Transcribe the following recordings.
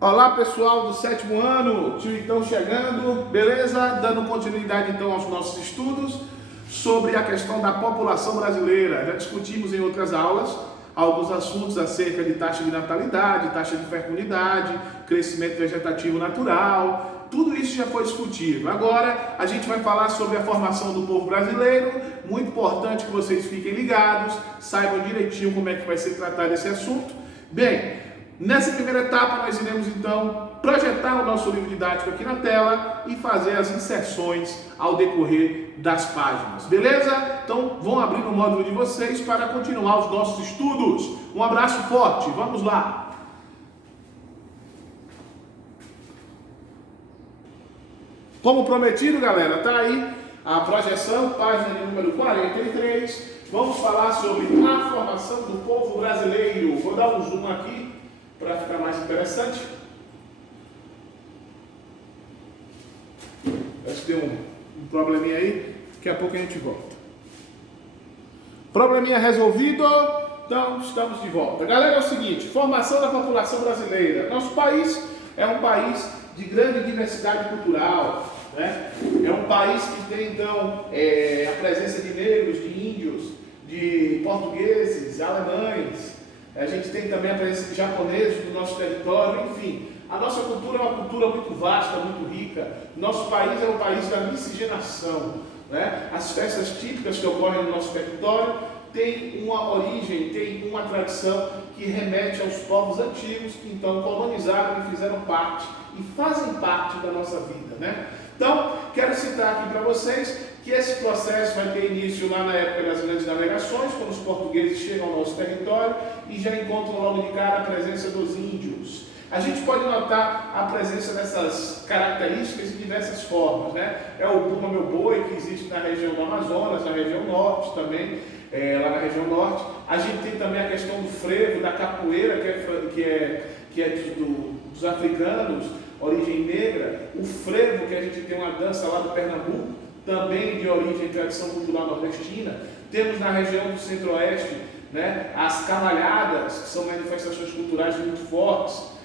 Olá pessoal do sétimo ano, tio então chegando, beleza? Dando continuidade então aos nossos estudos sobre a questão da população brasileira. Já discutimos em outras aulas alguns assuntos acerca de taxa de natalidade, taxa de fecundidade, crescimento vegetativo natural, tudo isso já foi discutido. Agora a gente vai falar sobre a formação do povo brasileiro, muito importante que vocês fiquem ligados, saibam direitinho como é que vai ser tratado esse assunto. Bem, nessa primeira etapa, nós iremos então projetar o nosso livro didático aqui na tela e fazer as inserções ao decorrer das páginas, beleza? Então vão abrir o módulo de vocês para continuar os nossos estudos. Um abraço forte, vamos lá! Como prometido, galera, tá aí a projeção, página de número 43. Vamos falar sobre a formação do povo brasileiro. Vou dar um zoom aqui para ficar mais interessante. Acho que tem um probleminha aí, daqui a pouco a gente volta. Probleminha resolvido, então estamos de volta. Galera, é o seguinte, formação da população brasileira. Nosso país é um país de grande diversidade cultural, né? É um país que tem então a presença de negros, de índios, de portugueses, alemães. A gente tem também a presença de japoneses no nosso território, enfim. A nossa cultura é uma cultura muito vasta, muito rica. Nosso país é um país da miscigenação, né? As festas típicas que ocorrem no nosso território têm uma origem, têm uma tradição que remete aos povos antigos que então colonizaram e fizeram parte e fazem parte da nossa vida, né? Então, quero citar aqui para vocês que esse processo vai ter início lá na época das grandes navegações, quando os portugueses chegam ao nosso território e já encontram logo de cara a presença dos índios. A gente pode notar a presença dessas características de diversas formas, né? É o Bumba Meu Boi, que existe na região do Amazonas, na região norte também, lá na região norte. A gente tem também a questão do frevo, da capoeira, que é dos africanos, origem negra. O frevo, que a gente tem uma dança lá do Pernambuco, também de origem e tradição cultural nordestina. Temos na região do centro-oeste, né, as cavalhadas, que são manifestações culturais muito fortes,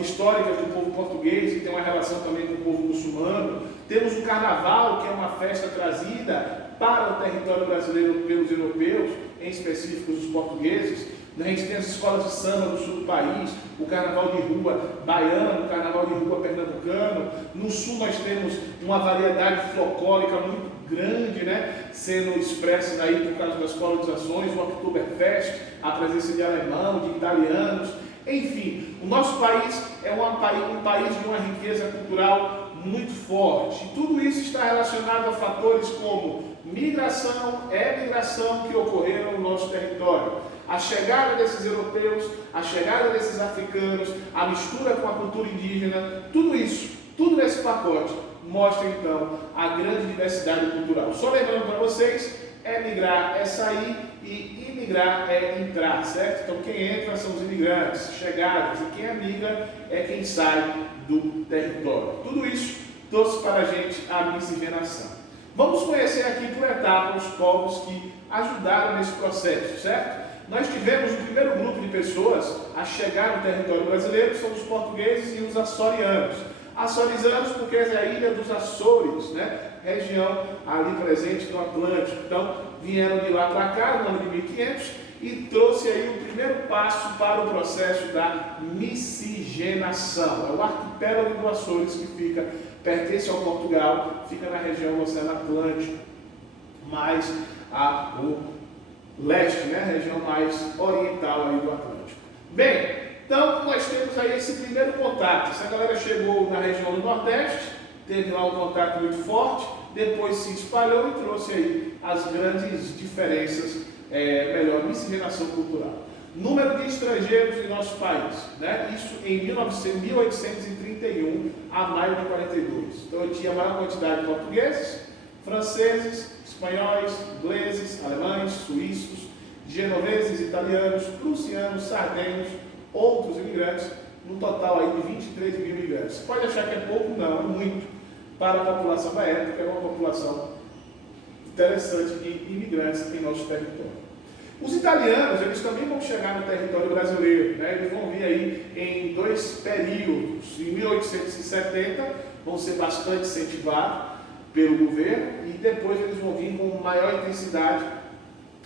históricas do povo português, que tem uma relação também com o povo muçulmano. Temos o carnaval, que é uma festa trazida para o território brasileiro pelos europeus, em específico os portugueses. A gente tem as escolas de samba no sul do país, o carnaval de rua baiano, o carnaval de rua pernambucano. No sul nós temos uma variedade folclórica muito grande, né, sendo expressa aí por causa das colonizações, o Oktoberfest, a presença de alemão, de italianos. Enfim, o nosso país é um país de uma riqueza cultural muito forte. E tudo isso está relacionado a fatores como migração, emigração que ocorreram no nosso território. A chegada desses europeus, a chegada desses africanos, a mistura com a cultura indígena, tudo isso, tudo nesse pacote mostra então a grande diversidade cultural. Só lembrando para vocês, emigrar é sair e imigrar é entrar, certo? Então quem entra são os imigrantes, chegados, e quem emigra é quem sai do território. Tudo isso trouxe para a gente a miscigenação. Vamos conhecer aqui por etapa os povos que ajudaram nesse processo, certo? Nós tivemos o primeiro grupo de pessoas a chegar no território brasileiro, são os portugueses e os açorianos. Açorianos porque é a ilha dos Açores, né? Região ali presente no Atlântico. Então, vieram de lá para cá, no ano de 1500, e trouxe aí o primeiro passo para o processo da miscigenação. É o arquipélago dos Açores que pertence ao Portugal, fica na região do Oceano Atlântico, mais o leste, né? A região mais oriental aí do Atlântico. Bem, então nós temos aí esse primeiro contato. Essa galera chegou na região do Nordeste, teve lá um contato muito forte, depois se espalhou e trouxe aí as grandes diferenças, miscigenação cultural. Número de estrangeiros em nosso país, né? Isso em 1831 a maio de 42. Então eu tinha a maior quantidade de portugueses, franceses, espanhóis, ingleses, alemães, suíços, genoveses, italianos, prussianos, sardenhos, outros imigrantes, no total aí de 23 mil imigrantes. Você pode achar que é pouco? Não, é muito. Para a população da época, era uma população interessante de imigrantes em nosso território. Os italianos, eles também vão chegar no território brasileiro, né? Eles vão vir aí em dois dois períodos. Em 1870 vão ser bastante incentivados pelo governo e depois eles vão vir com maior intensidade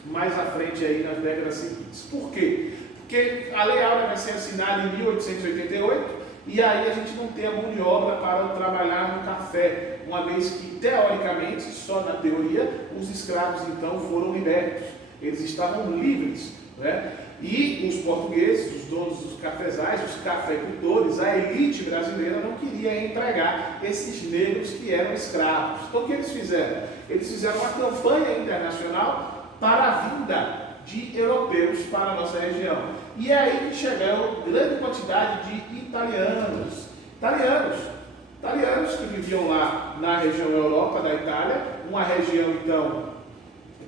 mais à frente aí nas décadas seguintes. Por quê? Porque a Lei Áurea vai ser assinada em 1888 e aí a gente não tem a mão de obra para trabalhar no café, uma vez que, teoricamente, só na teoria, os escravos então foram libertos. Eles estavam livres, né? E os portugueses, os donos dos cafezais, os cafeicultores, a elite brasileira não queria empregar esses negros que eram escravos. Então o que eles fizeram? Eles fizeram uma campanha internacional para a vinda de europeus para a nossa região. E é aí que chegaram grande quantidade de italianos que viviam lá na região Europa da Itália, uma região então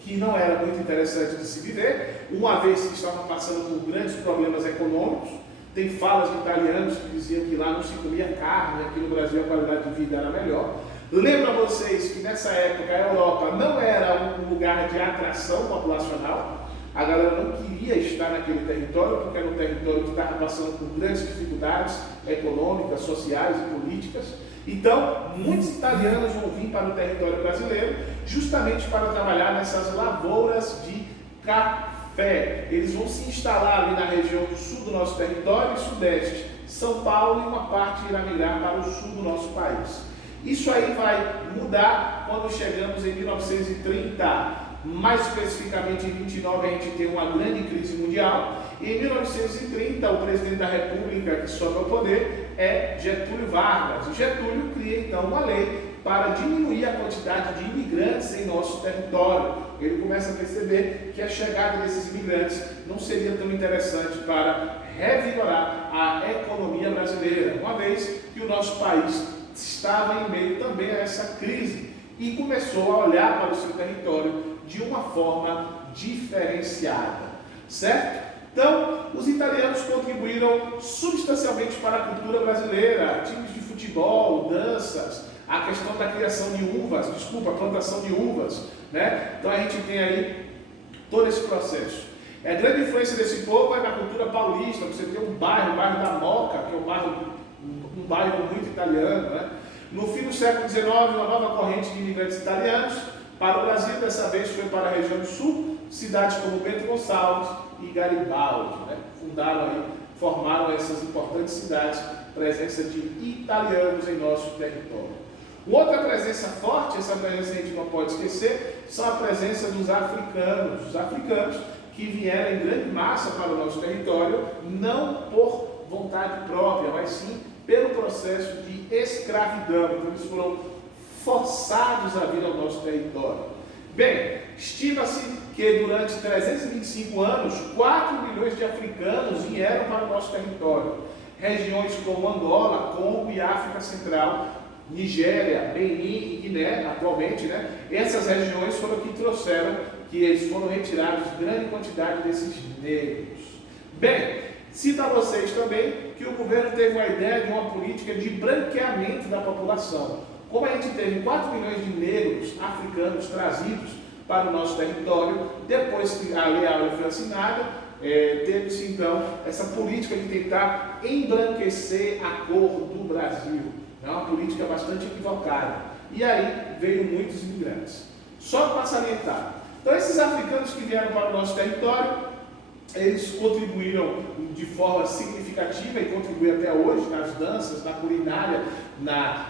que não era muito interessante de se viver, uma vez que estavam passando por grandes problemas econômicos. Tem falas de italianos que diziam que lá não se comia carne, aqui no Brasil a qualidade de vida era melhor. Lembro a vocês que nessa época a Europa não era um lugar de atração populacional, a galera não queria estar naquele território, porque era um território que estava passando por grandes dificuldades econômicas, sociais e políticas. Então, muitos italianos vão vir para o território brasileiro justamente para trabalhar nessas lavouras de café. Eles vão se instalar ali na região do sul do nosso território e sudeste, São Paulo, e uma parte irá migrar para o sul do nosso país. Isso aí vai mudar quando chegamos em 1930. Mais especificamente em 29 a gente tem uma grande crise mundial. E em 1930 o presidente da República que sobe ao poder é Getúlio Vargas. E Getúlio cria então uma lei para diminuir a quantidade de imigrantes em nosso território. Ele começa a perceber que a chegada desses imigrantes não seria tão interessante para revigorar a economia brasileira, uma vez que o nosso país estava em meio também a essa crise e começou a olhar para o seu território de uma forma diferenciada, certo? Então, os italianos contribuíram substancialmente para a cultura brasileira, times de futebol, danças, a questão da criação de uvas, a plantação de uvas, né? Então a gente tem aí todo esse processo. A grande influência desse povo é na cultura paulista. Você tem o bairro da Moca, que é um bairro muito italiano, né? No fim do século XIX, uma nova corrente de imigrantes italianos para o Brasil, dessa vez foi para a região do sul, cidades como Bento Gonçalves e Garibaldi, né? Formaram essas importantes cidades, presença de italianos em nosso território. Outra presença forte, essa presença a gente não pode esquecer, são a presença dos africanos. Os africanos que vieram em grande massa para o nosso território, não por vontade própria, mas sim pelo processo de escravidão. Então eles foram forçados a vir ao nosso território. Bem, estima-se que durante 325 anos, 4 milhões de africanos vieram para o nosso território. Regiões como Angola, Congo e África Central, Nigéria, Benin e Guiné, atualmente, né? Essas regiões foram que trouxeram, que eles foram retirados grande quantidade desses negros. Bem, cito a vocês também que o governo teve uma ideia de uma política de branqueamento da população. Como a gente teve 4 milhões de negros africanos trazidos para o nosso território, depois que a Lei Áurea foi assinada, teve-se então essa política de tentar embranquecer a cor do Brasil. É uma política bastante equivocada. E aí veio muitos imigrantes. Só para salientar. Então esses africanos que vieram para o nosso território, eles contribuíram de forma significativa e contribuem até hoje nas danças, na culinária,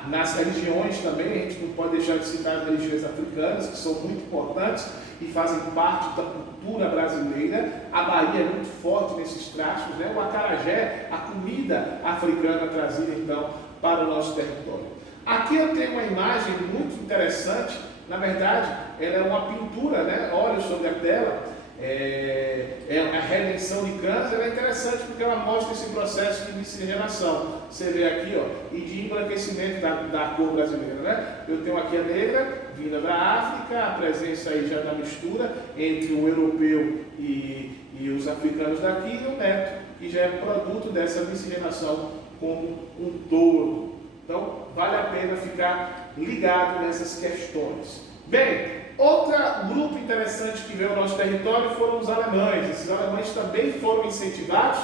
nas religiões também. A gente não pode deixar de citar as religiões africanas, que são muito importantes e fazem parte da cultura brasileira. A Bahia é muito forte nesses traços, né? O acarajé, a comida africana trazida então para o nosso território. Aqui eu tenho uma imagem muito interessante. Na verdade, ela é uma pintura, né? Olhos sobre a tela. A redenção de câncer. Ela é interessante porque ela mostra esse processo de miscigenação. Você vê aqui, ó, e de embranquecimento da cor brasileira, né? Eu tenho aqui a negra, vinda da África, a presença aí já da mistura entre o europeu e os africanos daqui, e o neto, que já é produto dessa miscigenação como um todo. Então, vale a pena ficar ligado nessas questões. Bem, outro grupo interessante que veio ao nosso território foram os alemães. Esses alemães também foram incentivados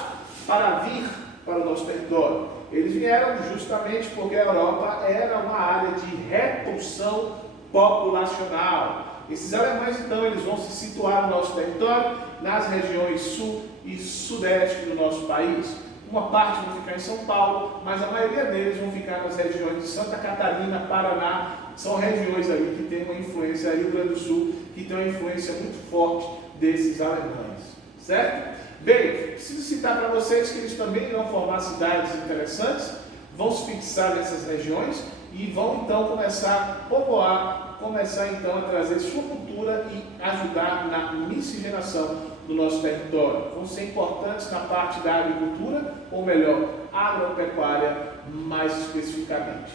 para vir para o nosso território. Eles vieram justamente porque a Europa era uma área de repulsão populacional. Esses alemães, então, eles vão se situar no nosso território, nas regiões sul e sudeste do nosso país. Uma parte vão ficar em São Paulo, mas a maioria deles vão ficar nas regiões de Santa Catarina, Paraná. São regiões ali que têm uma influência, Rio Grande do Sul, que tem uma influência muito forte desses alemães, certo? Bem, preciso citar para vocês que eles também irão formar cidades interessantes, vão se fixar nessas regiões e vão então começar a povoar, começar então a trazer sua cultura e ajudar na miscigenação do nosso território. Vão ser importantes na parte da agricultura, ou melhor, agropecuária mais especificamente.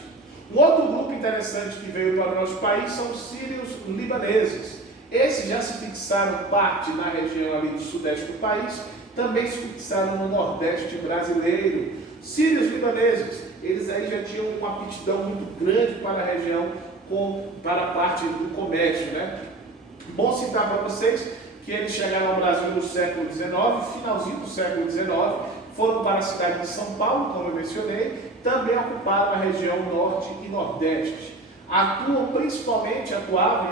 Um outro grupo interessante que veio para o nosso país são os sírios libaneses. Esses já se fixaram parte na região ali do sudeste do país, também se fixaram no nordeste brasileiro. Sírios libaneses, eles aí já tinham uma aptidão muito grande para a região, para a parte do comércio, né? Bom citar para vocês que eles chegaram ao Brasil no século XIX, finalzinho do século XIX, foram para a cidade de São Paulo, como eu mencionei, também ocuparam a região norte e nordeste. Atuavam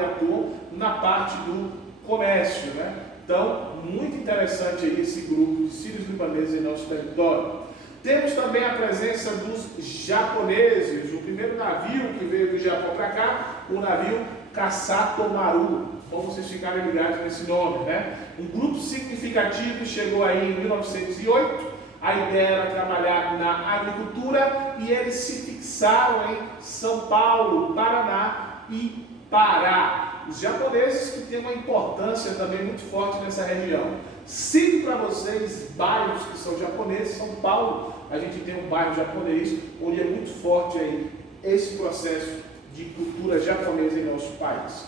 e atuam na parte do comércio, né? Então, muito interessante aí esse grupo de sírios libaneses em nosso território. Temos também a presença dos japoneses, o primeiro navio que veio do Japão para cá, o navio Kasatomaru. Bom vocês ficarem ligados nesse nome, né? Um grupo significativo chegou aí em 1908, a ideia era trabalhar na agricultura e eles se fixaram em São Paulo, Paraná e Pará. Os japoneses que têm uma importância também muito forte nessa região. Cito para vocês bairros que são japoneses. São Paulo, a gente tem um bairro japonês, onde é muito forte aí esse processo de cultura japonesa em nosso país.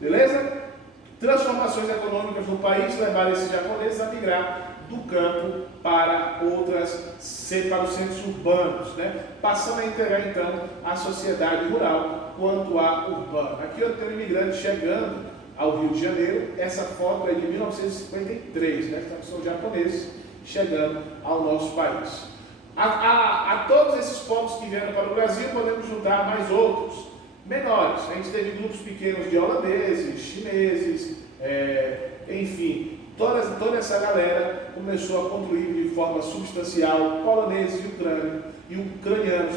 Beleza? Transformações econômicas no país levaram esses japoneses a migrar do campo para os centros urbanos, né? Passando a integrar então a sociedade rural quanto à urbana. Aqui eu tenho um imigrante chegando ao Rio de Janeiro, essa foto é de 1953, né? Então, são japoneses chegando ao nosso país. A todos esses povos que vieram para o Brasil, podemos juntar mais outros menores. A gente teve grupos pequenos de holandeses, chineses, enfim, toda essa galera começou a contribuir de forma substancial, poloneses e ucranianos,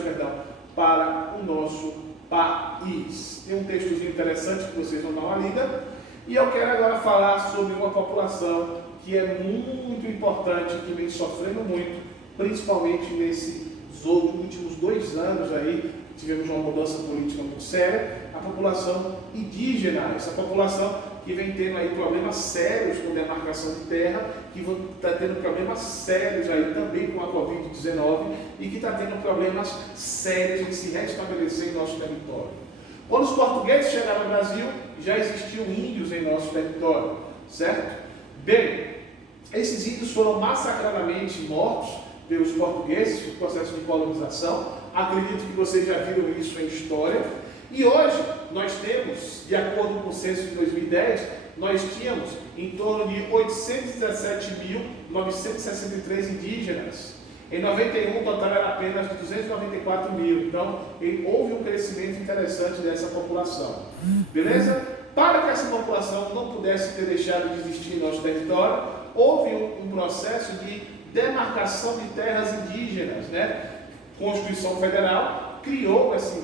para o nosso país. Tem um textozinho interessante que vocês vão dar uma lida, e eu quero agora falar sobre uma população que é muito importante, que vem sofrendo muito, principalmente nesses últimos 2 anos aí, tivemos uma mudança política muito séria, a população indígena, essa população que vem tendo aí problemas sérios com demarcação de terra, que está tendo problemas sérios aí também com a Covid-19 e que está tendo problemas sérios em se restabelecer em nosso território. Quando os portugueses chegaram ao Brasil, já existiam índios em nosso território, certo? Bem, esses índios foram massacradamente mortos pelos portugueses no processo de colonização. Acredito que vocês já viram isso em história. E hoje nós temos, de acordo com o censo de 2010, nós tínhamos em torno de 817.963 indígenas. Em 91 o total era apenas de 294 mil. Então houve um crescimento interessante dessa população. Beleza? Para que essa população não pudesse ter deixado de existir em nosso território, houve um processo de demarcação de terras indígenas, né? Constituição Federal criou essa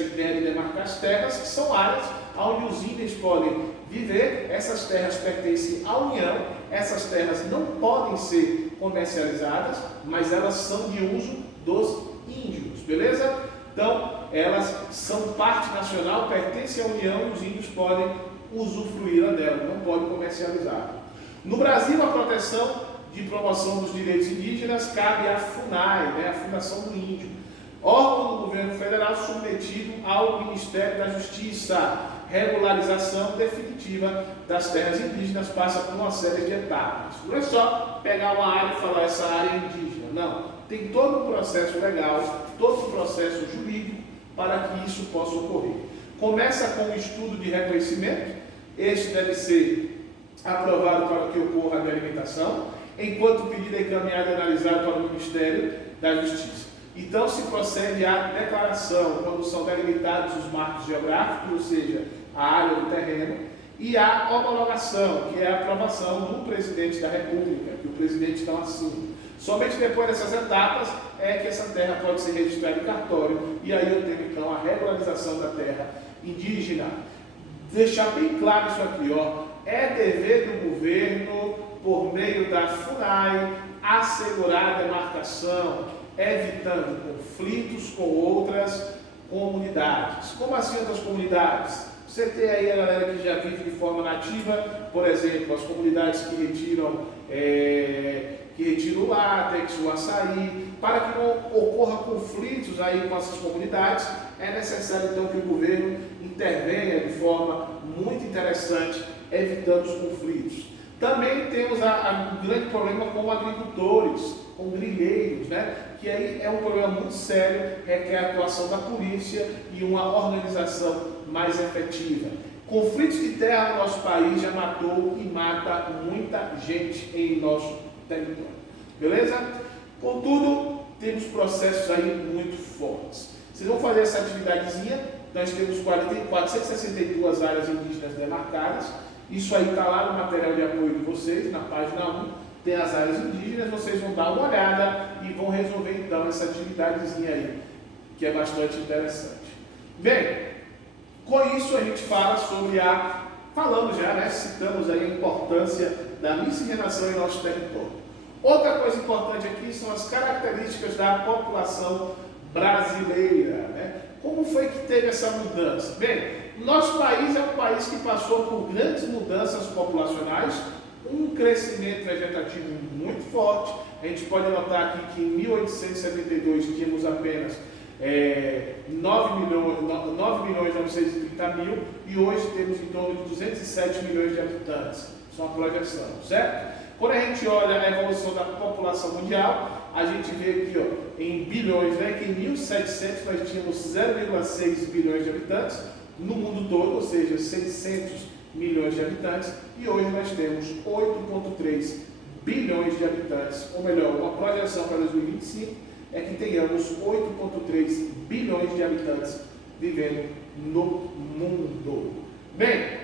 ideia de demarcar as terras, que são áreas onde os índios podem viver. Essas terras pertencem à União, essas terras não podem ser comercializadas, mas elas são de uso dos índios, beleza? Então, elas são parte nacional, pertencem à União e os índios podem usufruir dela, não podem comercializar. No Brasil, a proteção de promoção dos direitos indígenas cabe à FUNAI, né, a Fundação do Índio, órgão do governo federal submetido ao Ministério da Justiça. Regularização definitiva das terras indígenas passa por uma série de etapas. Não é só pegar uma área e falar essa área é indígena, não. Tem todo um processo legal, todo um processo jurídico para que isso possa ocorrer. Começa com o estudo de reconhecimento, este deve ser aprovado para que ocorra a delimitação. enquanto o pedido é encaminhado e analisado para o Ministério da Justiça. Então, se procede à declaração, quando são delimitados os marcos geográficos, ou seja, a área do terreno, e a homologação, que é a aprovação do presidente da República, que o presidente então assina. Somente depois dessas etapas é que essa terra pode ser registrada em cartório, e aí eu tenho então a regularização da terra indígena. Deixar bem claro isso aqui, ó, é dever do governo, por meio da FUNAI, assegurar a demarcação, evitando conflitos com outras comunidades. Como assim outras comunidades? Você tem aí a galera que já vive de forma nativa, por exemplo, as comunidades que retiram o látex, o açaí. Para que não ocorra conflitos aí com essas comunidades, é necessário então que o governo intervenha de forma muito interessante, evitando os conflitos. Também temos um grande problema com agricultores, com grileiros, né? Que aí é um problema muito sério, requer a atuação da polícia e uma organização mais efetiva. Conflitos de terra no nosso país já matou e mata muita gente em nosso território. Beleza? Contudo, temos processos aí muito fortes. Vocês vão fazer essa atividadezinha, nós temos 462 áreas indígenas demarcadas. Isso aí está lá no material de apoio de vocês, na página 1, tem as áreas indígenas, vocês vão dar uma olhada e vão resolver então essa atividadezinha aí, que é bastante interessante. Bem, com isso a gente fala sobre falamos já, né, citamos aí a importância da miscigenação em nosso território. Outra coisa importante aqui são as características da população brasileira, né? Como foi que teve essa mudança? Bem, nosso país é um país que passou por grandes mudanças populacionais, um crescimento vegetativo muito forte. A gente pode notar aqui que em 1872 tínhamos apenas 9.930.000 e hoje temos em torno de 207 milhões de habitantes. Isso é uma projeção, certo? Quando a gente olha a evolução da população mundial, a gente vê aqui ó, em bilhões, né, que em 1700 nós tínhamos 0,6 bilhões de habitantes no mundo todo, ou seja, 600 milhões de habitantes, e hoje nós temos 8,3 bilhões de habitantes, ou melhor, uma projeção para 2025 é que tenhamos 8,3 bilhões de habitantes vivendo no mundo. Bem,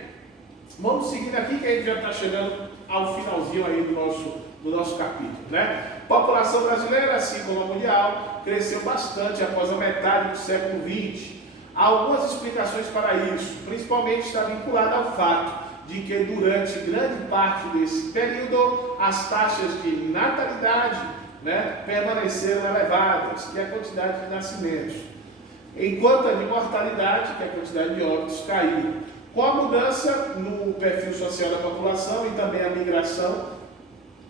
vamos seguindo aqui que a gente já está chegando ao finalzinho aí do nosso capítulo, né? População brasileira, assim como a mundial, cresceu bastante após a metade do século XX. Há algumas explicações para isso, principalmente está vinculada ao fato de que durante grande parte desse período as taxas de natalidade, né, permaneceram elevadas, que é a quantidade de nascimentos, enquanto a de mortalidade, que é a quantidade de óbitos, caiu. Com a mudança no perfil social da população e também a migração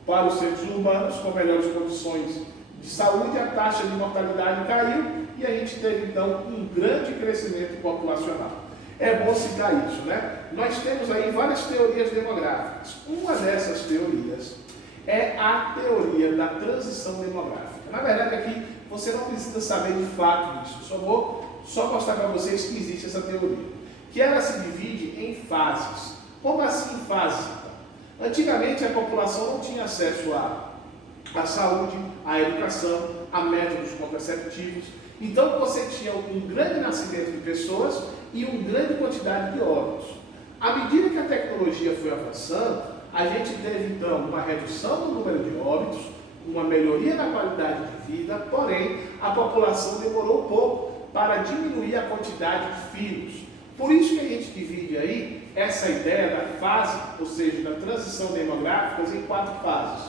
para os centros urbanos com melhores condições de saúde, a taxa de mortalidade caiu e a gente teve então um grande crescimento populacional. É bom citar isso, né? Nós temos aí várias teorias demográficas. Uma dessas teorias é a teoria da transição demográfica. Na verdade, aqui você não precisa saber de fato disso, só vou mostrar para vocês que existe essa teoria, que ela se divide em fases. Como assim fases? Então? Antigamente a população não tinha acesso à saúde, à educação, a métodos contraceptivos. Então você tinha um grande nascimento de pessoas e uma grande quantidade de óbitos. À medida que a tecnologia foi avançando, a gente teve então uma redução no número de óbitos, uma melhoria na qualidade de vida, porém a população demorou um pouco para diminuir a quantidade de filhos. Por isso que a gente divide aí essa ideia da fase, ou seja, da transição demográfica em 4 fases.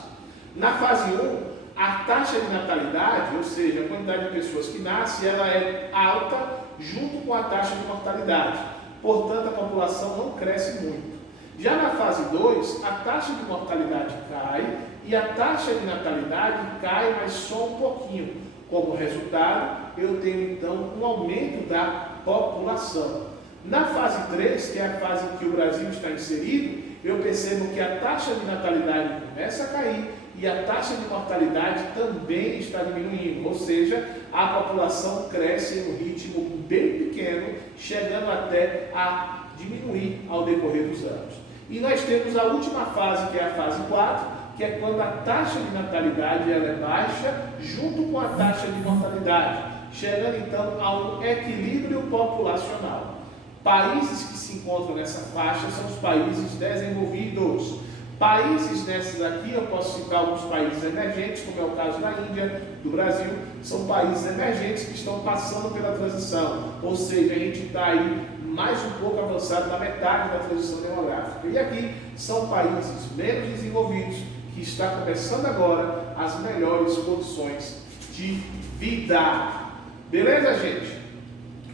Na fase 1, a taxa de natalidade, ou seja, a quantidade de pessoas que nascem, ela é alta junto com a taxa de mortalidade. Portanto, a população não cresce muito. Já na fase 2, a taxa de mortalidade cai e a taxa de natalidade cai, mas só um pouquinho. Como resultado, eu tenho então um aumento da população. Na fase 3, que é a fase em que o Brasil está inserido, eu percebo que a taxa de natalidade começa a cair e a taxa de mortalidade também está diminuindo, ou seja, a população cresce em um ritmo bem pequeno, chegando até a diminuir ao decorrer dos anos. E nós temos a última fase, que é a fase 4, que é quando a taxa de natalidade ela é baixa, junto com a taxa de mortalidade, chegando então a um equilíbrio populacional. Países que se encontram nessa faixa são os países desenvolvidos. Países desses aqui, eu posso citar alguns países emergentes, como é o caso da Índia, do Brasil, são países emergentes que estão passando pela transição, ou seja, a gente está aí mais um pouco avançado na metade da transição demográfica. E aqui são países menos desenvolvidos, que está começando agora as melhores condições de vida. Beleza, gente?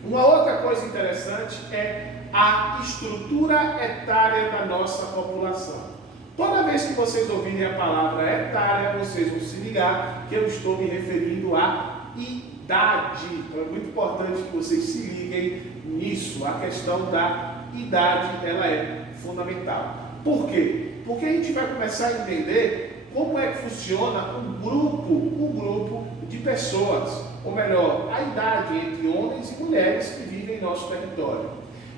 Uma outra coisa interessante é a estrutura etária da nossa população. Toda vez que vocês ouvirem a palavra etária, vocês vão se ligar que eu estou me referindo à idade. Então é muito importante que vocês se liguem nisso. A questão da idade, ela é fundamental. Por quê? Porque a gente vai começar a entender como é que funciona um grupo de pessoas, ou melhor, a idade entre homens e mulheres que vivem em nosso território.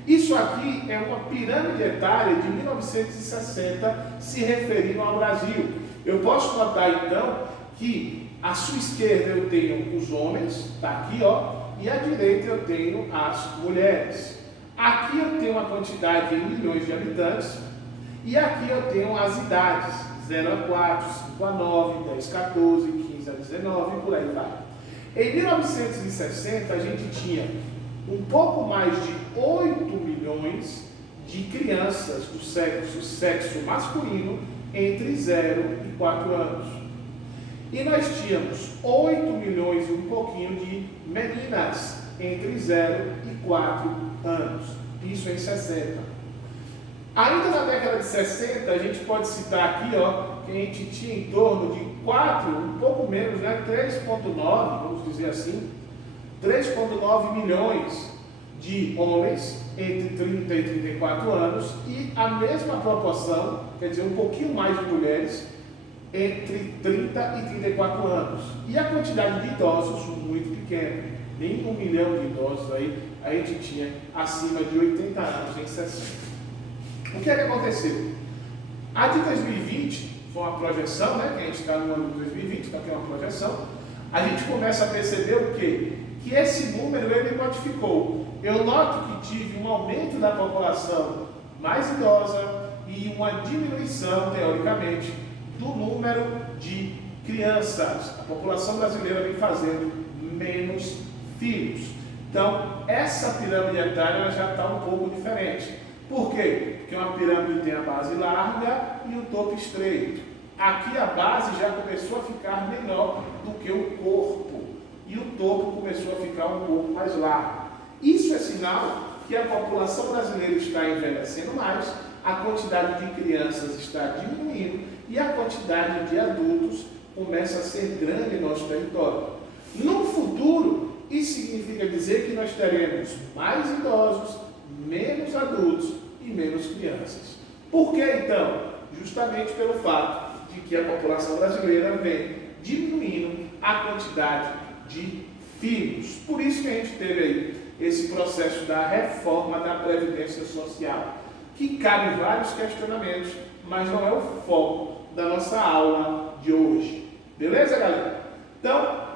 Isso aqui é uma pirâmide etária de 1960 se referindo ao Brasil. Eu posso notar então que à sua esquerda eu tenho os homens, está aqui ó, e à direita eu tenho as mulheres. Aqui eu tenho uma quantidade em milhões de habitantes e aqui eu tenho as idades, 0 a 4, 5 a 9, 10 a 14, 15 a 19 e por aí vai. Em 1960 a gente tinha um pouco mais de 8 milhões de crianças do sexo masculino entre 0 e 4 anos. E nós tínhamos 8 milhões e um pouquinho de meninas entre 0 e 4 anos. Isso em 60. Ainda na década de 60, a gente pode citar aqui, ó, que a gente tinha em torno de 4, um pouco menos, né, 3,9, vamos dizer assim, 3,9 milhões de homens entre 30 e 34 anos e a mesma proporção, quer dizer, um pouquinho mais de mulheres entre 30 e 34 anos. E a quantidade de idosos muito pequena, nem 1 milhão de idosos aí a gente tinha acima de 80 anos em 60. O que é que aconteceu? A de 2020 foi uma projeção, né, que a gente está no ano de 2020, então aqui é uma projeção, a gente começa a perceber o quê? Que esse número ele modificou. Eu noto que tive um aumento da população mais idosa e uma diminuição, teoricamente, do número de crianças. A população brasileira vem fazendo menos filhos. Então, essa pirâmide etária já está um pouco diferente. Por quê? Porque uma pirâmide tem a base larga e o topo estreito. Aqui a base já começou a ficar menor do que o corpo. E o topo começou a ficar um pouco mais largo. Isso é sinal que a população brasileira está envelhecendo mais, a quantidade de crianças está diminuindo e a quantidade de adultos começa a ser grande em nosso território. No futuro, isso significa dizer que nós teremos mais idosos, menos adultos e menos crianças. Por que então? Justamente pelo fato de que a população brasileira vem diminuindo a quantidade de filhos. Por isso que a gente teve aí esse processo da reforma da Previdência Social, que cabe vários questionamentos, mas não é o foco da nossa aula de hoje. Beleza, galera? Então,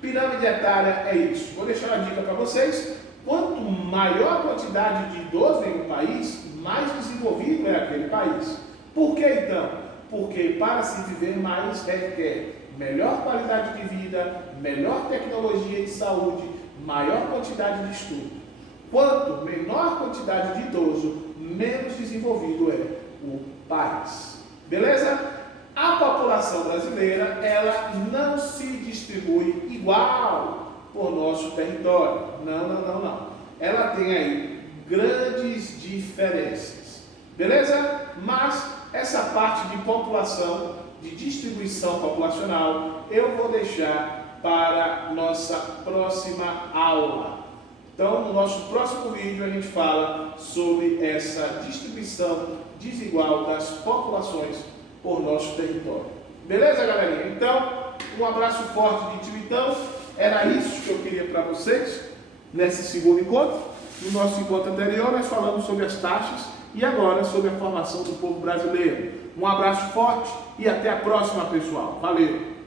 pirâmide etária é isso. Vou deixar uma dica para vocês. Quanto maior a quantidade de idosos em um país, mais desenvolvido é aquele país. Por que então? Porque para se viver mais requer melhor qualidade de vida, melhor tecnologia de saúde, maior quantidade de estudo. Quanto menor a quantidade de idoso, menos desenvolvido é o país. Beleza? A população brasileira, ela não se distribui igual por nosso território. Não. Ela tem aí grandes diferenças. Beleza? Mas essa parte de população, de distribuição populacional, eu vou deixar para nossa próxima aula. Então, no nosso próximo vídeo, a gente fala sobre essa distribuição desigual das populações por nosso território. Beleza, galerinha? Então, um abraço forte de Timitão. Era isso que eu queria para vocês nesse segundo encontro. No nosso encontro anterior, nós falamos sobre as taxas e agora sobre a formação do povo brasileiro. Um abraço forte e até a próxima, pessoal. Valeu!